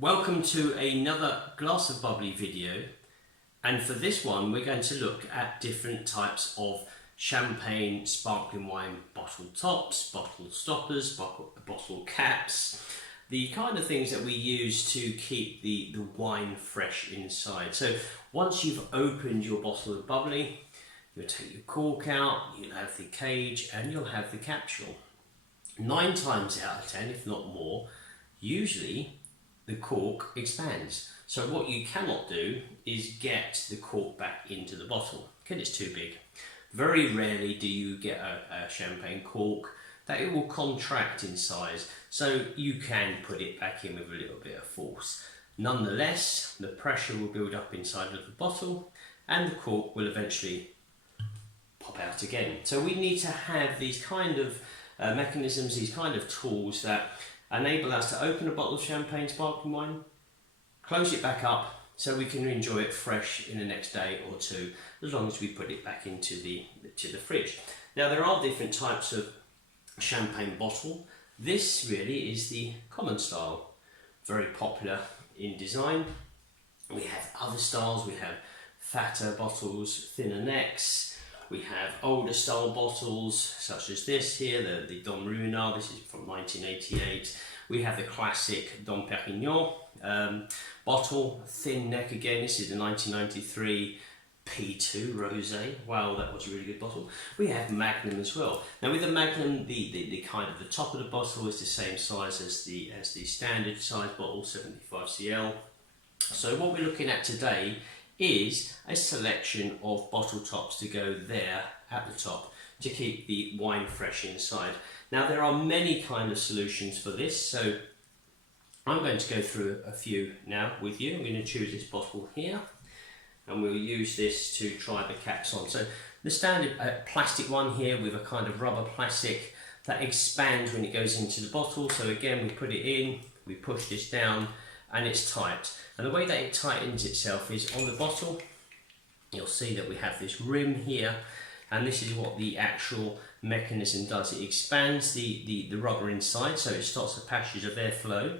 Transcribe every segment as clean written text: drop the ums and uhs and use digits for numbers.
Welcome to another glass of bubbly video, and for this one we're going to look at different types of champagne sparkling wine bottle tops, bottle stoppers, bottle caps, the kind of things that we use to keep the wine fresh inside. So once you've opened your bottle of bubbly, you'll take your cork out, you'll have the cage and you'll have the capsule. 9 times out of 10, if not more, usually the cork expands. So what you cannot do is get the cork back into the bottle because it's too big. Very rarely do you get a champagne cork that it will contract in size, so you can put it back in with a little bit of force. Nonetheless, the pressure will build up inside of the bottle and the cork will eventually pop out again. So we need to have these kind of mechanisms, these kind of tools that enable us to open a bottle of champagne sparkling wine, close it back up so we can enjoy it fresh in the next day or two, as long as we put it back into the fridge. Now there are different types of champagne bottle. This really is the common style, very popular in design. We have other styles, we have fatter bottles, thinner necks. We have older style bottles such as this here, the Dom Ruino, this is from 1988. We have the classic Dom Perignon bottle, thin neck again, this is the 1993 P2 Rosé. Wow, that was a really good bottle. We have Magnum as well. Now with the Magnum, the kind of the top of the bottle is the same size as the standard size bottle, 75 cl. So what we're looking at today is a selection of bottle tops to go there at the top to keep the wine fresh inside. Now there are many kind of solutions for this, so I'm going to go through a few now with you. I'm going to choose this bottle here and we'll use this to try the caps on. So the standard plastic one here with a kind of rubber plastic that expands when it goes into the bottle. So again, we put it in, we push this down and it's tight. And the way that it tightens itself is on the bottle, you'll see that we have this rim here, and this is what the actual mechanism does. It expands the rubber inside, so it stops the passage of airflow,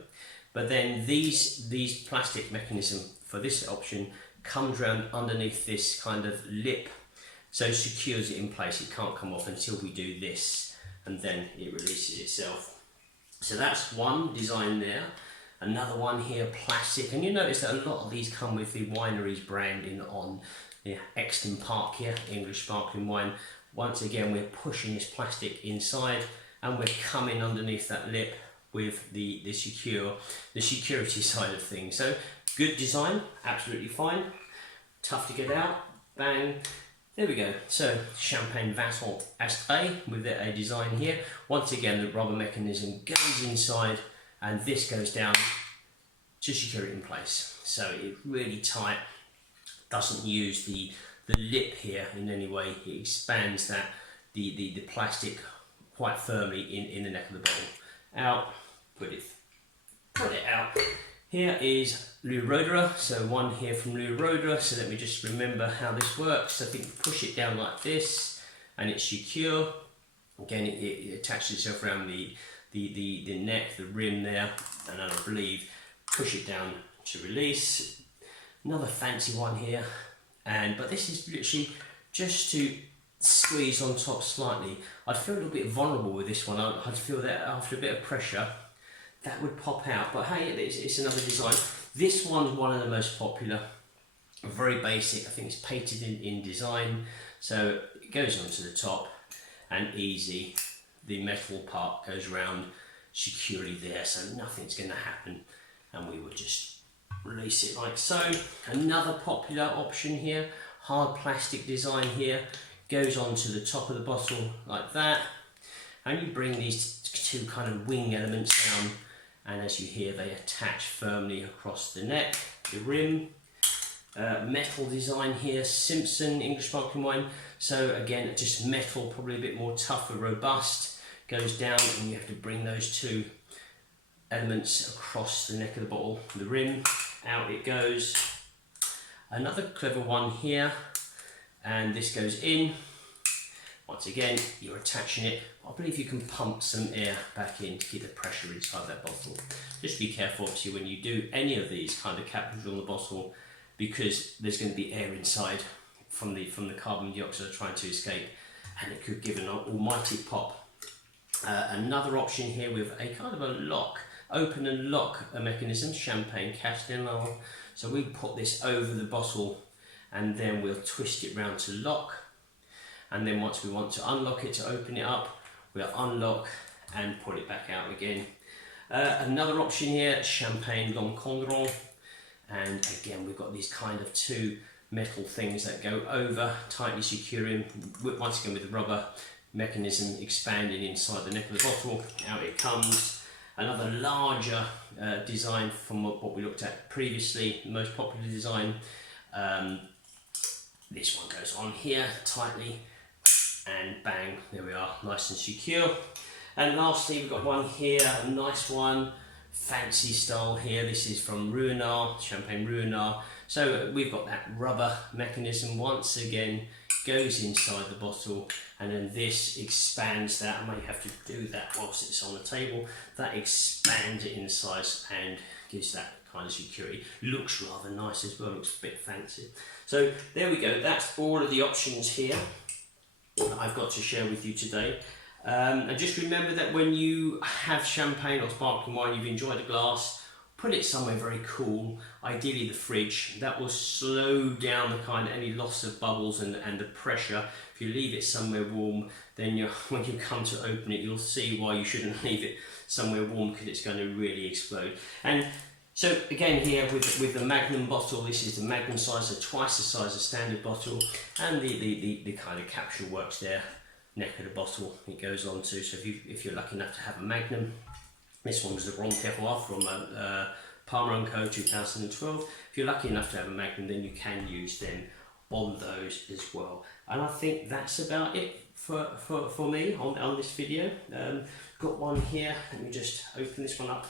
but then these plastic mechanism for this option comes around underneath this kind of lip, so it secures it in place. It can't come off until we do this, and then it releases itself. So that's one design there. Another one here, plastic, and you notice that a lot of these come with the winery's branding on. Exton Park here, English sparkling wine. Once again, we're pushing this plastic inside and we're coming underneath that lip with the security side of things. So good design, absolutely fine. Tough to get out, bang. There we go. So Champagne Vassal Astre with a design here. Once again, the rubber mechanism goes inside and this goes down to secure it in place. So it's really tight, doesn't use the lip here in any way. It expands that the plastic quite firmly in the neck of the bottle. Out, put it out. Here is Louis Roederer, so one here from Louis Roederer. So let me just remember how this works. I think you push it down like this and it's secure. Again, it attaches itself around the neck, the rim there, and then I believe push it down to release. Another fancy one here, but this is literally just to squeeze on top slightly. I'd feel a little bit vulnerable with this one. I'd feel that after a bit of pressure that would pop out, but hey, it's another design. This one's one of the most popular, very basic. I think it's patented in design, so it goes onto the top and easy. The metal part goes around securely there, so nothing's going to happen, and we will just release it like so. Another popular option here, hard plastic design here, goes onto the top of the bottle like that, and you bring these two kind of wing elements down, and as you hear, they attach firmly across the neck, the rim. Metal design here, Simpson English sparkling wine. So again, just metal, probably a bit more tougher, robust. Goes down, and you have to bring those two elements across the neck of the bottle, the rim. Out it goes. Another clever one here, and this goes in. Once again, you're attaching it. I believe you can pump some air back in to keep the pressure inside that bottle. Just be careful, obviously, when you do any of these kind of capsules on the bottle, because there's going to be air inside from the carbon dioxide trying to escape, and it could give an almighty pop. Another option here with a kind of a lock, open and lock mechanism, champagne castellan. So we put this over the bottle and then we'll twist it round to lock. And then once we want to unlock it to open it up, we'll unlock and pull it back out again. Another option here, champagne l'encadrant. And again, we've got these kind of two metal things that go over, tightly securing, once again with the rubber mechanism expanding inside the neck of the bottle. Out it comes. Another larger design from what we looked at previously, the most popular design. This one goes on here tightly and bang, there we are, nice and secure. And lastly, we've got one here, a nice one, fancy style here. This is from Ruino, Champagne Ruino. So we've got that rubber mechanism once again, goes inside the bottle, and then this expands that. I may have to do that whilst it's on the table. That expands it in size and gives that kind of security. Looks rather nice as well, looks a bit fancy. So there we go, that's all of the options here that I've got to share with you today. And just remember that when you have champagne or sparkling wine, you've enjoyed a glass, put it somewhere very cool, ideally the fridge. That will slow down the kind of any loss of bubbles and the pressure. If you leave it somewhere warm, then when you come to open it, you'll see why you shouldn't leave it somewhere warm, because it's going to really explode. And so again here with the Magnum bottle, this is the Magnum size, so twice the size of standard bottle, and the kind of capsule works there, neck of the bottle it goes on to. So if you're lucky enough to have a Magnum, this one was the Grand Terroir from Palmer & Co 2012. If you're lucky enough to have a Magnum, then you can use them on those as well. And I think that's about it for me on this video. Got one here, let me just open this one up.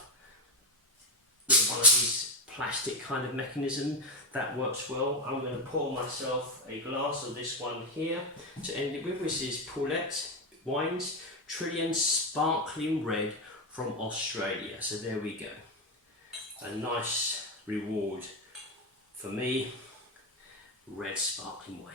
With one of these plastic kind of mechanism that works well. I'm going to pour myself a glass of this one here to end it with. This is Paulette Wines Trillion Sparkling Red from Australia. So there we go, a nice reward for me, red sparkling wine.